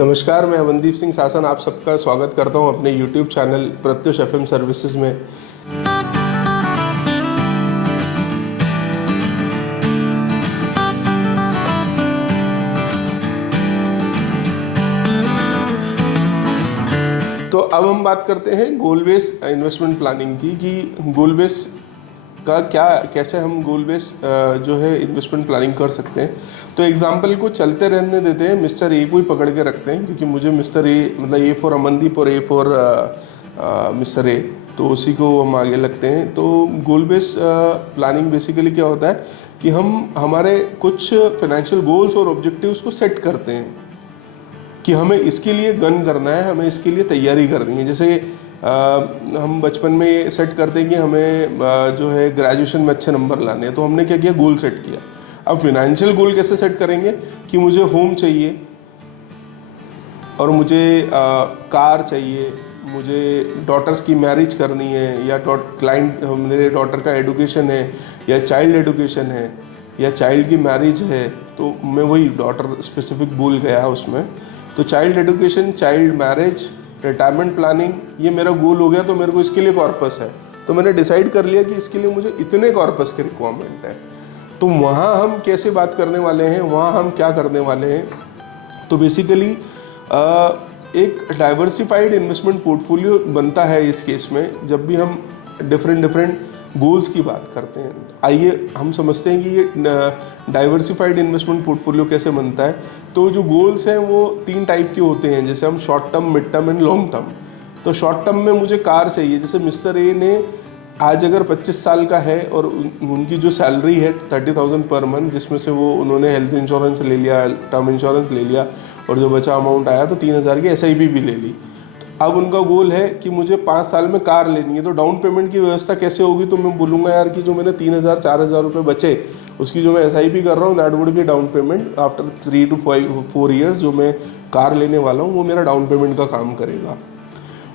नमस्कार, मैं अमनदीप सिंह सासन आप सबका स्वागत करता हूं अपने YouTube channel Pratyush FM services में। तो अब हम बात करते हैं गोल बेस इन्वेस्टमेंट प्लानिंग की कि गोल बेस का कैसे हम गोल बेस जो है इन्वेस्टमेंट प्लानिंग कर सकते हैं। तो एग्जांपल को चलते रहने देते हैं, मिस्टर ए को ही पकड़ के रखते हैं क्योंकि मुझे मिस्टर ए मतलब ए फॉर अमनदीप और ए फॉर मिस्टर ए, तो उसी को हम आगे लगते हैं। तो गोल बेस प्लानिंग बेसिकली क्या होता है कि हम हमारे कुछ फाइनेंशियल गोल्स और ऑब्जेक्टिव्स को सेट करते हैं कि हमें इसके लिए गन करना है, हमें इसके लिए तैयारी करनी है। जैसे हम बचपन में सेट करते हैं कि हमें जो है ग्रेजुएशन में अच्छे नंबर लाने हैं, तो हमने क्या किया, गोल सेट किया। अब फिनेंशियल गोल कैसे सेट करेंगे कि मुझे होम चाहिए और मुझे कार चाहिए, मुझे डॉटर्स की मैरिज करनी है, या मेरे डॉटर का एडुकेशन है, या चाइल्ड एडुकेशन है, या चाइल्ड की मैरिज है। तो मैं वही डॉटर स्पेसिफिक भूल गया उसमें। तो child education, child marriage, retirement planning, ये मेरा गोल हो गया। तो मेरे को इसके लिए कॉर्पस है, तो मैंने डिसाइड कर लिया कि इसके लिए मुझे इतने कॉर्पस की रिक्वायरमेंट है। तो वहाँ हम कैसे बात करने वाले हैं, वहाँ हम क्या करने वाले हैं। तो बेसिकली एक डाइवर्सिफाइड इन्वेस्टमेंट पोर्टफोलियो बनता है इस केस में, जब भी हम डिफरेंट गोल्स की बात करते हैं। आइए हम समझते हैं कि ये डाइवर्सिफाइड इन्वेस्टमेंट पोर्टफोलियो कैसे बनता है। तो जो गोल्स हैं वो 3 टाइप के होते हैं, जैसे हम short term, mid term and long term. तो शॉर्ट टर्म में मुझे कार चाहिए। जैसे मिस्टर ए ने आज अगर 25 साल का है और उनकी जो सैलरी है 30,000 पर मंथ, जिसमें से वो उन्होंने हेल्थ इंश्योरेंस ले लिया, टर्म इंश्योरेंस ले लिया, और जो बचा अमाउंट आया तो 3,000 की SIP भी ले ली। अब उनका गोल है कि मुझे 5 साल में कार लेनी है। तो डाउन पेमेंट की व्यवस्था कैसे होगी, तो मैं बोलूँगा यार कि जो मैंने 3,000-4,000 रुपये बचे, उसकी जो मैं SIP कर रहा हूँ, that would be down payment after 3 to 4 years. जो मैं कार लेने वाला हूँ वो मेरा डाउन पेमेंट का काम करेगा।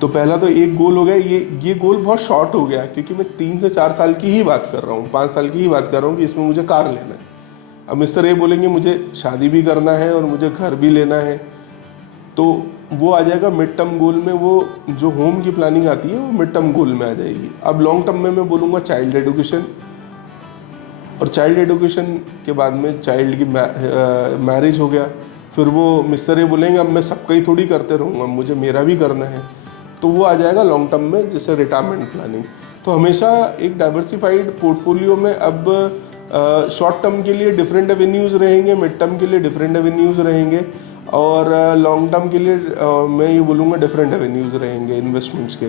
तो पहला तो एक गोल हो गया। ये गोल बहुत शॉर्ट हो गया क्योंकि मैं 3 से 4 साल की ही बात कर रहा हूँ, 5 साल की ही बात कर रहा हूँ कि इसमें मुझे कार लेना है। अब मिस्टर ए बोलेंगे मुझे शादी भी करना है और मुझे घर भी लेना है, तो वो आ जाएगा मिड टर्म गोल में। वो जो होम की प्लानिंग आती है वो मिड टर्म गोल में आ जाएगी। अब लॉन्ग टर्म में मैं बोलूँगा चाइल्ड एडुकेशन, और चाइल्ड एडुकेशन के बाद में चाइल्ड की मैरिज हो गया। फिर वो मिस्टर ए बोलेंगे अब मैं सबका ही थोड़ी करते रहूँगा, मुझे मेरा भी करना है, तो वो आ जाएगा लॉन्ग टर्म में, जैसे रिटायरमेंट प्लानिंग। तो हमेशा एक डाइवर्सिफाइड पोर्टफोलियो में अब शॉर्ट टर्म के लिए डिफरेंट एवेन्यूज़ रहेंगे, मिड टर्म के लिए डिफरेंट एवेन्यूज़ रहेंगे, और लॉन्ग टर्म के लिए मैं ये बोलूँगा डिफरेंट एवेन्यूज़ रहेंगे इन्वेस्टमेंट्स के।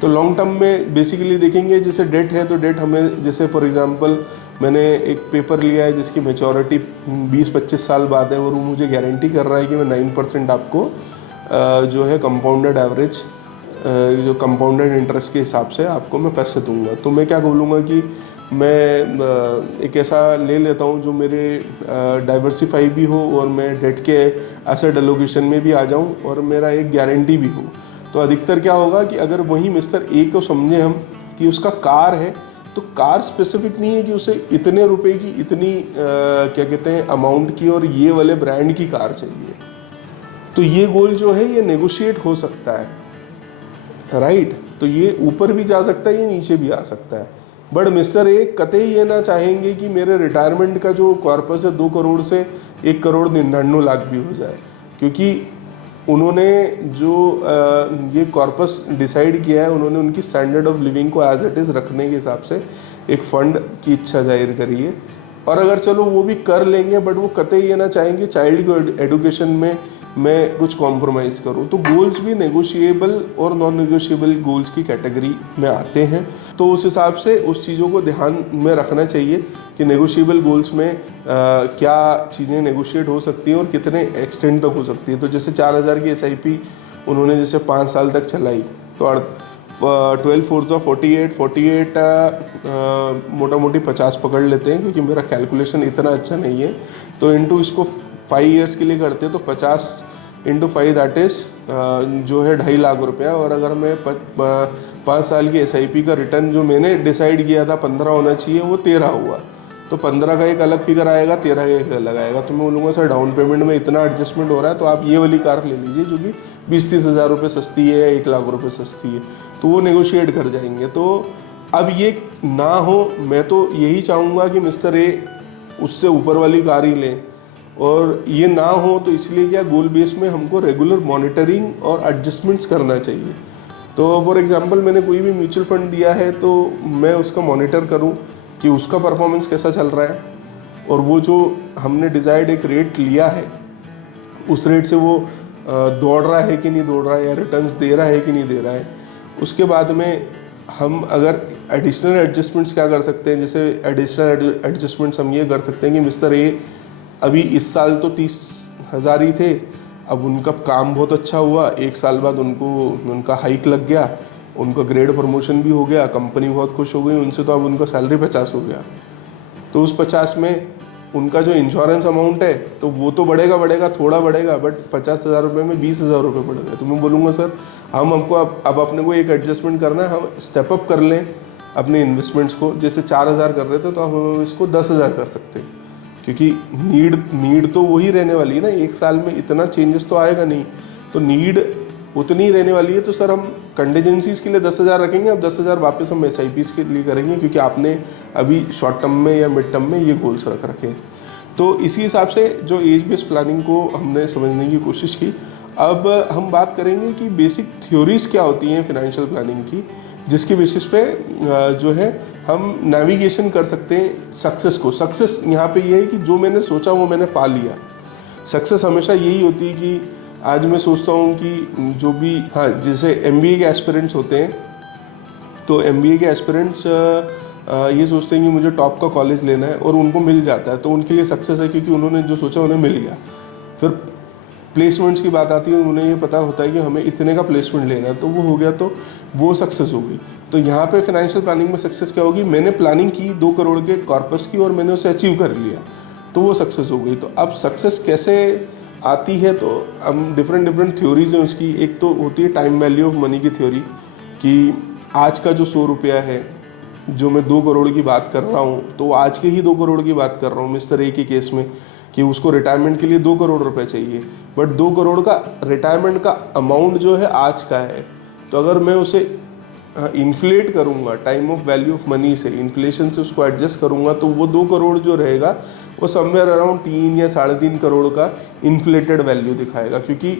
तो लॉन्ग टर्म में बेसिकली देखेंगे, जैसे डेट है तो डेट हमें, जैसे फॉर एग्जांपल मैंने एक पेपर लिया है जिसकी मैच्योरिटी 20-25 साल बाद है, और वो मुझे गारंटी कर रहा है कि मैं 9% आपको जो है कंपाउंडेड एवरेज, जो कंपाउंडेड इंटरेस्ट के हिसाब से आपको मैं पैसे दूंगा। तो मैं क्या बोलूँगा कि मैं एक ऐसा ले लेता हूँ जो मेरे डाइवर्सिफाई भी हो, और मैं डेट के एसेट एलोकेशन में भी आ जाऊँ, और मेरा एक गारंटी भी हो। तो अधिकतर क्या होगा कि अगर वही मिस्टर ए को समझे हम कि उसका कार है, तो कार स्पेसिफिक नहीं है कि उसे इतने रुपए की, इतनी क्या कहते हैं अमाउंट की, और ये वाले ब्रांड की कार चाहिए। तो ये गोल जो है ये नेगोशिएट हो सकता है, राइट। तो ये ऊपर भी जा सकता है, ये नीचे भी आ सकता है। बट मिस्टर ए कतई ये ना चाहेंगे कि मेरे रिटायरमेंट का जो कॉर्पस है 2 करोड़ से 1,99,00,000 भी हो जाए, क्योंकि उन्होंने जो ये कॉर्पस डिसाइड किया है, उन्होंने उनकी स्टैंडर्ड ऑफ लिविंग को एज इट इज़ रखने के हिसाब से एक फ़ंड की इच्छा जाहिर करी है। और अगर चलो वो भी कर लेंगे, बट वो कतई ये ना चाहेंगे चाइल्ड को एडुकेशन में मैं कुछ कॉम्प्रोमाइज़ करूं। तो गोल्स भी नेगोशिएबल और नॉन नेगोशिएबल गोल्स की कैटेगरी में आते हैं। तो उस हिसाब से उस चीज़ों को ध्यान में रखना चाहिए कि नेगोशिएबल गोल्स में क्या चीज़ें नेगोशिएट हो सकती हैं और कितने एक्सटेंड तक हो सकती है। तो जैसे 4,000 की SIP उन्होंने जैसे 5 साल तक चलाई, तो 12 4 48 मोटा मोटी 50 पकड़ लेते हैं, क्योंकि मेरा कैलकुलेशन इतना अच्छा नहीं है। तो इंटू इसको 5 ईयर्स के लिए करते हैं, तो 50 × 5 दैट इज़ जो है 2.5 लाख रुपया। और अगर मैं 5 साल की SIP का रिटर्न जो मैंने डिसाइड किया था 15 होना चाहिए, वो 13 हुआ। तो 15 का एक अलग फिगर आएगा, 13 का एक अलग आएगा। तो मैं बोलूँगा सर डाउन पेमेंट में इतना एडजस्टमेंट हो रहा है तो आप ये वाली कार ले लीजिए जो कि 20-30 हज़ार रुपये सस्ती है या 1 लाख रुपये सस्ती है, तो वो नेगोशिएट कर जाएंगे। तो अब ये ना हो, मैं तो यही चाहूँगा कि मिस्टर ए उससे ऊपर वाली कार ही लें, और ये ना हो तो इसलिए क्या, गोल बेस में हमको रेगुलर मॉनिटरिंग और एडजस्टमेंट्स करना चाहिए। तो फॉर एग्जांपल मैंने कोई भी म्यूचुअल फंड दिया है तो मैं उसका मॉनिटर करूं कि उसका परफॉर्मेंस कैसा चल रहा है, और वो जो हमने डिज़ायर्ड एक रेट लिया है उस रेट से वो दौड़ रहा है कि नहीं दौड़ रहा है, या रिटर्न्स दे रहा है कि नहीं दे रहा है। उसके बाद में हम अगर एडिशनल एडजस्टमेंट्स क्या कर सकते हैं, जैसे एडिशनल एडजस्टमेंट्स हम ये कर सकते हैं कि मिस्टर ए अभी इस साल तो 30,000 ही थे, अब उनका काम बहुत अच्छा हुआ, 1 साल बाद उनका हाइक लग गया, उनका ग्रेड प्रमोशन भी हो गया, कंपनी बहुत खुश हो गई उनसे, तो अब उनका सैलरी 50 हो गया। तो उस 50 में उनका जो इंश्योरेंस अमाउंट है तो वो तो बढ़ेगा थोड़ा बढ़ेगा, बट 50,000 रुपये में 20,000 रुपये बढ़ गए। तो मैं बोलूँगा सर हम हमको अब अपने को एक एडजस्टमेंट करना है, हम स्टेप अप कर लें अपने इन्वेस्टमेंट्स को। जैसे 4,000 कर रहे थे तो हम इसको 10,000 कर सकते हैं, क्योंकि नीड तो वही रहने वाली है ना, 1 साल में इतना चेंजेस तो आएगा नहीं, तो नीड उतनी ही रहने वाली है। तो सर हम कंटिजेंसीज़ के लिए 10,000 रखेंगे, अब 10,000 वापस हम SIPs के लिए करेंगे, क्योंकि आपने अभी शॉर्ट टर्म में या मिड टर्म में ये गोल्स रख रखे हैं। तो इसी हिसाब से जो एज बेस्ड प्लानिंग को हमने समझने की कोशिश की। अब हम बात करेंगे कि बेसिक थ्योरीज क्या होती हैं फाइनेंशियल प्लानिंग की, जिसके बेसिस पे जो है हम नेविगेशन कर सकते हैं सक्सेस को। सक्सेस यहाँ पे ये है कि जो मैंने सोचा वो मैंने पा लिया। सक्सेस हमेशा यही होती है कि आज मैं सोचता हूँ कि जो भी, हाँ, जैसे MBA के एस्पिरेंट्स होते हैं, तो MBA के एस्पिरेंट्स ये सोचते हैं कि मुझे टॉप का कॉलेज लेना है और उनको मिल जाता है, तो उनके लिए सक्सेस है, क्योंकि उन्होंने जो सोचा उन्हें मिल गया। फिर प्लेसमेंट्स की बात आती है, उन्हें ये पता होता है कि हमें इतने का प्लेसमेंट लेना है, तो वो हो गया, तो वो सक्सेस हो गई। तो यहाँ पे फाइनेंशियल प्लानिंग में सक्सेस क्या होगी, मैंने प्लानिंग की 2 करोड़ के कॉर्पस की और मैंने उसे अचीव कर लिया, तो वो सक्सेस हो गई। तो अब सक्सेस कैसे आती है, तो हम डिफरेंट थ्योरीज हैं उसकी। एक तो होती है टाइम वैल्यू ऑफ मनी की थ्योरी, कि आज का जो 100 रुपया है, जो मैं 2 करोड़ की बात कर रहा हूँ, तो आज के ही 2 करोड़ की बात कर रहा हूँ मिस्टर ए के केस में, कि उसको रिटायरमेंट के लिए 2 करोड़ रुपए चाहिए, बट 2 करोड़ का रिटायरमेंट का अमाउंट जो है आज का है। तो अगर मैं उसे इन्फ्लेट करूँगा time of value of money से, इन्फ्लेशन से उसको एडजस्ट करूँगा, तो वो 2 करोड़ जो रहेगा वो समवेयर अराउंड 3 या 3.5 करोड़ का इन्फ्लेटेड वैल्यू दिखाएगा, क्योंकि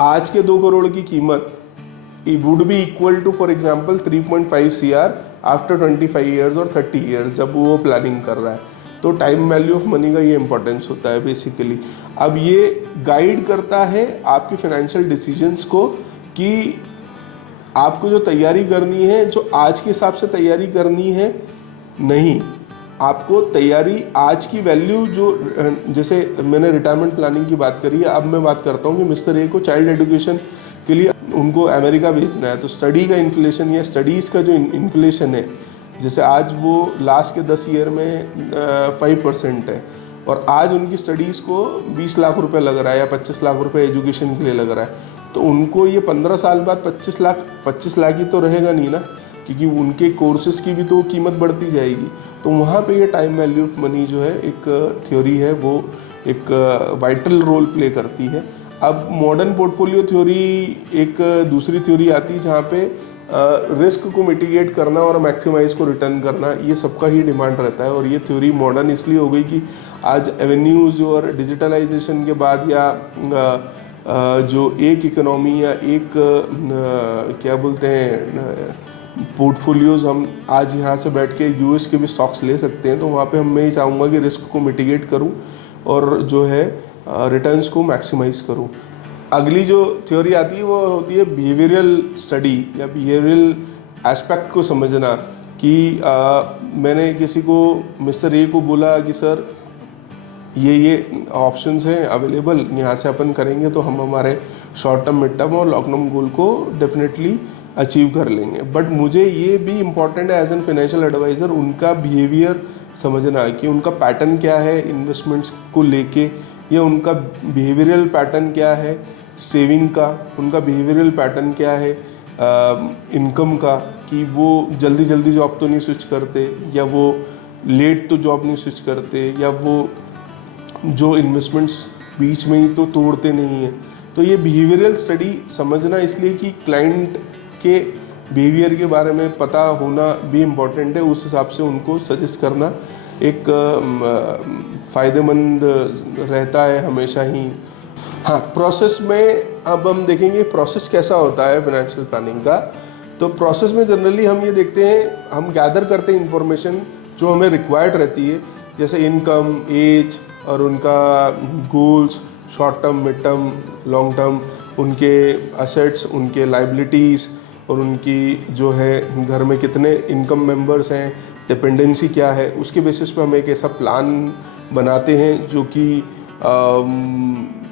आज के 2 करोड़ की कीमत would be equal to for example 3.5 CR after 25 years और 30 ईयर्स, जब वो प्लानिंग कर रहा है। तो टाइम वैल्यू ऑफ मनी का ये इंपॉर्टेंस होता है बेसिकली। अब ये गाइड करता है आपकी फाइनेंशियल डिसीजंस को, कि आपको जो तैयारी करनी है, जो आज के हिसाब से तैयारी करनी है, नहीं, आपको तैयारी आज की वैल्यू जो, जैसे मैंने रिटायरमेंट प्लानिंग की बात करी है, अब मैं बात करता हूँ कि मिस्टर ए को चाइल्ड एजुकेशन के लिए उनको अमेरिका भेजना है, तो स्टडी का इन्फ्लेशन या स्टडीज़ का जो इन्फ्लेशन है, जैसे आज वो लास्ट के 10 ईयर में 5% है, और आज उनकी स्टडीज़ को 20 लाख रुपए लग रहा है या 25 लाख रुपए एजुकेशन के लिए लग रहा है, तो उनको ये 15 साल बाद 25 लाख ही तो रहेगा नहीं ना, क्योंकि उनके कोर्सेज की भी तो कीमत बढ़ती जाएगी। तो वहाँ पे ये टाइम वैल्यू ऑफ मनी जो है एक थ्योरी है, वो एक वाइटल रोल प्ले करती है। अब मॉडर्न पोर्टफोलियो थ्योरी एक दूसरी थ्योरी आती है, जहाँ पे रिस्क को मिटिगेट करना और मैक्सिमाइज को रिटर्न करना, ये सबका ही डिमांड रहता है। और ये थ्योरी मॉडर्न इसलिए हो गई कि आज एवेन्यूज़ और डिजिटलाइजेशन के बाद, या जो एक इकोनॉमी या एक क्या बोलते हैं पोर्टफोलियोज़, हम आज यहाँ से बैठ के US के भी स्टॉक्स ले सकते हैं। तो वहाँ पे मैं ही चाहूँगा कि रिस्क को मिटिगेट करूँ और जो है रिटर्न्स को मैक्सिमाइज करूँ। अगली जो थ्योरी आती है वो होती है बिहेवियरल स्टडी या बिहेवियरल एस्पेक्ट को समझना, कि मैंने किसी को, मिस्टर ए को बोला कि सर ये ऑप्शंस हैं अवेलेबल, यहाँ से अपन करेंगे तो हम हमारे शॉर्ट टर्म, मिड टर्म और लॉन्ग टर्म गोल को डेफिनेटली अचीव कर लेंगे। बट मुझे ये भी इम्पॉर्टेंट है एज एन फाइनेंशियल एडवाइज़र, उनका बिहेवियर समझना, कि उनका पैटर्न क्या है इन्वेस्टमेंट्स को लेके, या उनका बिहेवियरल पैटर्न क्या है सेविंग का, उनका बिहेवियरल पैटर्न क्या है इनकम का, कि वो जल्दी जल्दी जॉब तो नहीं स्विच करते, या वो लेट तो जॉब नहीं स्विच करते, या वो जो इन्वेस्टमेंट्स बीच में ही तो तोड़ते नहीं हैं। तो ये बिहेवियरल स्टडी समझना इसलिए कि क्लाइंट के बिहेवियर के बारे में पता होना भी इम्पॉर्टेंट है, उस हिसाब से उनको सजेस्ट करना एक फ़ायदेमंद रहता है हमेशा ही। हाँ, प्रोसेस में अब हम देखेंगे प्रोसेस कैसा होता है फाइनेंशियल प्लानिंग का। तो प्रोसेस में जनरली हम ये देखते हैं, हम गैदर करते हैं इंफॉर्मेशन जो हमें रिक्वायर्ड रहती है, जैसे इनकम, एज और उनका goals, short term, mid term, long term, उनके असेट्स, उनके लाइबिलिटीज़ और उनकी जो है घर में कितने इनकम मेंबर्स हैं, डिपेंडेंसी क्या है, उसके बेसिस पे हम एक ऐसा प्लान बनाते हैं जो कि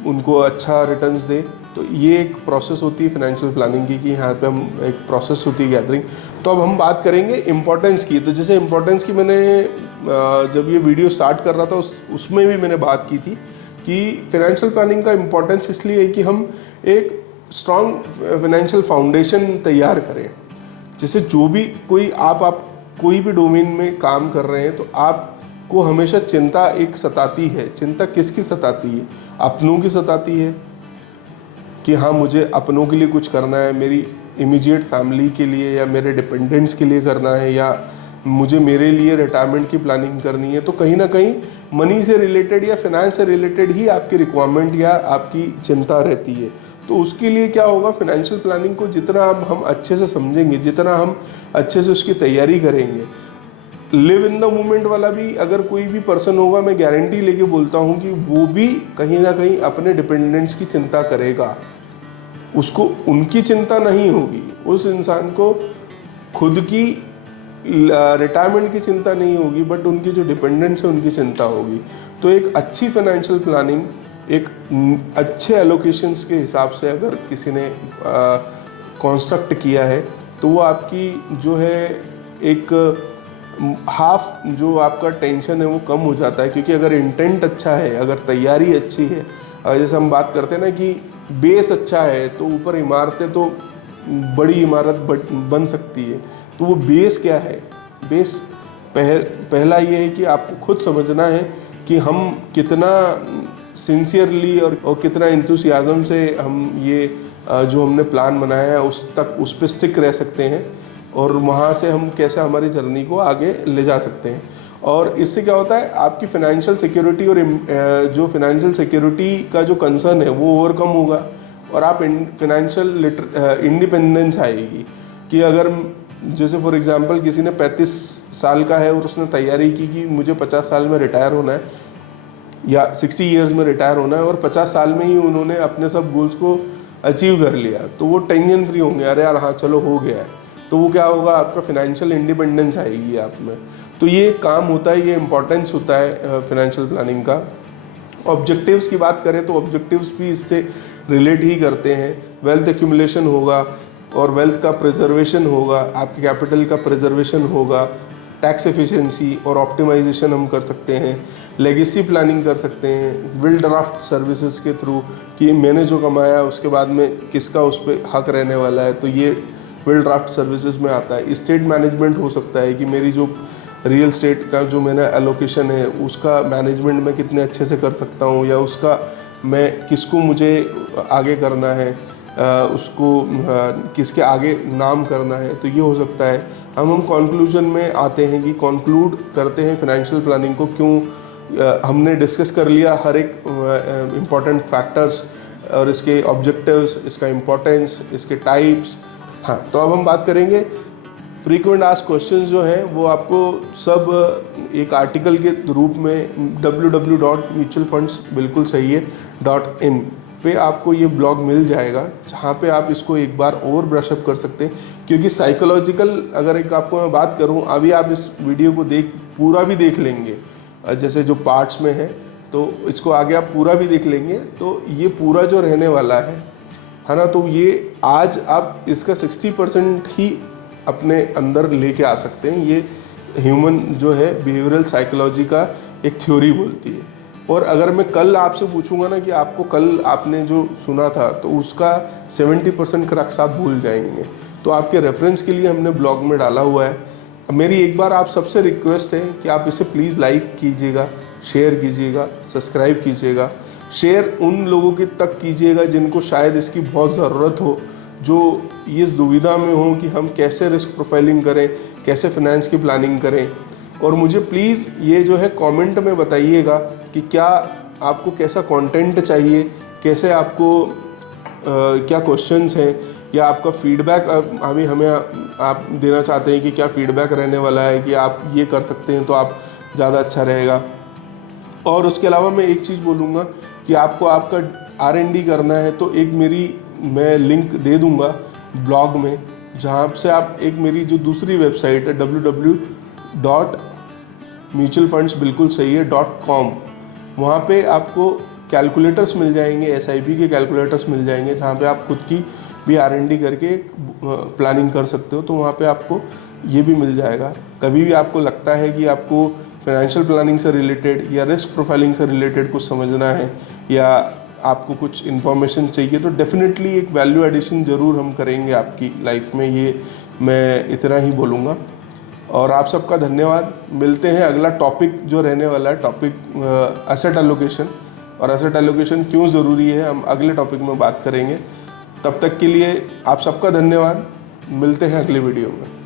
उनको अच्छा रिटर्न्स दे। तो ये एक प्रोसेस होती है फाइनेंशियल प्लानिंग की, कि यहाँ पे हम एक प्रोसेस होती है गैदरिंग। तो अब हम बात करेंगे इम्पोर्टेंस की। तो जैसे इम्पोर्टेंस की मैंने जब ये वीडियो स्टार्ट कर रहा था उसमें भी मैंने बात की थी कि फाइनेंशियल प्लानिंग का इम्पोर्टेंस इसलिए है कि हम एक स्ट्रॉन्ग फाइनेंशियल फाउंडेशन तैयार करें। जैसे जो भी आप कोई भी डोमेन में काम कर रहे हैं तो आपको हमेशा चिंता एक सताती है। चिंता किसकी सताती है? अपनों की सताती है कि हाँ, मुझे अपनों के लिए कुछ करना है, मेरी इमीडिएट फैमिली के लिए या मेरे डिपेंडेंट्स के लिए करना है, या मुझे मेरे लिए रिटायरमेंट की प्लानिंग करनी है। तो कहीं ना कहीं मनी से रिलेटेड या फाइनेंस से रिलेटेड ही आपकी रिक्वायरमेंट या आपकी चिंता रहती है। तो उसके लिए क्या होगा, फाइनेंशियल प्लानिंग को जितना हम अच्छे से समझेंगे, जितना हम अच्छे से उसकी तैयारी करेंगे, लिव इन द मोमेंट वाला भी अगर कोई भी पर्सन होगा, मैं गारंटी लेके बोलता हूँ कि वो भी कहीं ना कहीं अपने डिपेंडेंट्स की चिंता करेगा। उसको उनकी चिंता नहीं होगी, उस इंसान को खुद की रिटायरमेंट की चिंता नहीं होगी, बट उनकी जो डिपेंडेंट्स है उनकी चिंता होगी। तो एक अच्छी फाइनेंशियल प्लानिंग, एक अच्छे एलोकेशंस के हिसाब से अगर किसी ने कंस्ट्रक्ट किया है तो वो आपकी जो है एक हाफ जो आपका टेंशन है वो कम हो जाता है। क्योंकि अगर इंटेंट अच्छा है, अगर तैयारी अच्छी है, जैसे हम बात करते हैं ना कि बेस अच्छा है तो ऊपर इमारतें तो बड़ी इमारत बन सकती है। तो वो बेस क्या है? बेस पहला ये है कि आपको खुद समझना है कि हम कितना सिंसियरली और कितना इंथुसियाज्म से हम ये जो हमने प्लान बनाया है उस पर स्टिक रह सकते हैं, और वहाँ से हम कैसे हमारी जर्नी को आगे ले जा सकते हैं। और इससे क्या होता है, आपकी फाइनेंशियल सिक्योरिटी और जो फाइनेंशियल सिक्योरिटी का जो कंसर्न है वो ओवरकम होगा, और आप फाइनेंशियल इंडिपेंडेंस आएगी। कि अगर जैसे फॉर एग्जांपल किसी ने 35 साल का है और उसने तैयारी की कि मुझे 50 साल में रिटायर होना है या 60 इयर्स में रिटायर होना है, और 50 साल में ही उन्होंने अपने सब गोल्स को अचीव कर लिया, तो वो टेंशन फ्री होंगे, अरे यार हाँ चलो हो गया है। तो वो क्या होगा, आपका फाइनेंशियल इंडिपेंडेंस आएगी आप में। तो ये काम होता है, ये इंपॉर्टेंस होता है फाइनेंशियल प्लानिंग का। ऑब्जेक्टिव्स की बात करें तो ऑब्जेक्टिव्स भी इससे रिलेट ही करते हैं। वेल्थ एक्यूमुलेशन होगा और वेल्थ का प्रिजर्वेशन होगा, आपके कैपिटल का प्रिजर्वेशन होगा, टैक्स एफिशिएंसी और ऑप्टिमाइजेशन हम कर सकते हैं, लेगेसी प्लानिंग कर सकते हैं, विल ड्राफ्ट सर्विसेज के थ्रू कि मैंने जो कमाया उसके बाद में किसका उस पर हक रहने वाला है, तो ये विल ड्राफ्ट सर्विसेज में आता है। स्टेट मैनेजमेंट हो सकता है कि मेरी जो रियल स्टेट का जो मैंने एलोकेशन है उसका मैनेजमेंट मैं कितने अच्छे से कर सकता हूँ, या उसका मैं किसको मुझे आगे करना है, उसको किसके आगे नाम करना है, तो ये हो सकता है। हम कंक्लूजन में आते हैं कि कंक्लूड करते हैं फाइनेंशियल प्लानिंग को क्यों। हमने डिस्कस कर लिया हर एक इम्पॉर्टेंट फैक्टर्स और इसके ऑब्जेक्टिव्स, इसका इम्पोर्टेंस, इसके टाइप्स। हाँ, तो अब हम बात करेंगे फ्रीक्वेंट आस्क्ड क्वेश्चंस जो हैं वो आपको सब एक आर्टिकल के रूप में www.mutualfunds बिल्कुल सही है .in पे आपको ये ब्लॉग मिल जाएगा, जहाँ पे आप इसको एक बार और ब्रशअप कर सकते हैं। क्योंकि साइकोलॉजिकल अगर एक आपको मैं बात करूँ, अभी आप इस वीडियो को पूरा भी देख लेंगे, जैसे जो पार्ट्स में है तो इसको आगे आप पूरा भी देख लेंगे, तो ये पूरा जो रहने वाला है ना, तो ये आज आप इसका 60% ही अपने अंदर लेके आ सकते हैं। ये ह्यूमन जो है बिहेवियरल साइकोलॉजी का एक थ्योरी बोलती है। और अगर मैं कल आपसे पूछूंगा ना कि आपको कल आपने जो सुना था तो उसका 70% क्रक्स आप भूल जाएंगे। तो आपके रेफरेंस के लिए हमने ब्लॉग में डाला हुआ है मेरी एक बार आप सबसे रिक्वेस्ट है कि आप इसे प्लीज़ लाइक कीजिएगा, शेयर कीजिएगा, सब्सक्राइब कीजिएगा। शेयर उन लोगों के तक कीजिएगा जिनको शायद इसकी बहुत ज़रूरत हो, जो इस दुविधा में हो कि हम कैसे रिस्क प्रोफाइलिंग करें, कैसे फाइनेंस की प्लानिंग करें। और मुझे प्लीज़ ये जो है कमेंट में बताइएगा कि क्या आपको कैसा कंटेंट चाहिए, कैसे आपको क्या क्वेश्चंस हैं, या आपका फीडबैक अभी हमें आप देना चाहते हैं कि क्या फीडबैक रहने वाला है कि आप ये कर सकते हैं तो आप ज़्यादा अच्छा रहेगा। और उसके अलावा मैं एक चीज़ बोलूँगा कि आपको आपका R&D करना है तो एक मैं लिंक दे दूँगा ब्लॉग में, जहाँ से आप एक मेरी जो दूसरी वेबसाइट है www.mutualfunds वहाँ पे आपको कैलकुलेटर्स मिल जाएंगे, SIP के कैलकुलेटर्स मिल जाएंगे, जहाँ पे आप खुद की भी R&D करके प्लानिंग कर सकते हो। तो वहाँ पे आपको ये भी मिल जाएगा। कभी भी आपको लगता है कि आपको फाइनेंशियल प्लानिंग से रिलेटेड या रिस्क प्रोफाइलिंग से रिलेटेड कुछ समझना है या आपको कुछ इन्फॉर्मेशन चाहिए, तो डेफिनेटली एक वैल्यू एडिशन ज़रूर हम करेंगे आपकी लाइफ में। ये मैं इतना ही बोलूँगा और आप सबका धन्यवाद। मिलते हैं अगला टॉपिक जो रहने वाला है, टॉपिक एसेट एलोकेशन, और एसेट एलोकेशन क्यों ज़रूरी है हम अगले टॉपिक में बात करेंगे। तब तक के लिए आप सबका धन्यवाद। मिलते हैं अगले वीडियो में।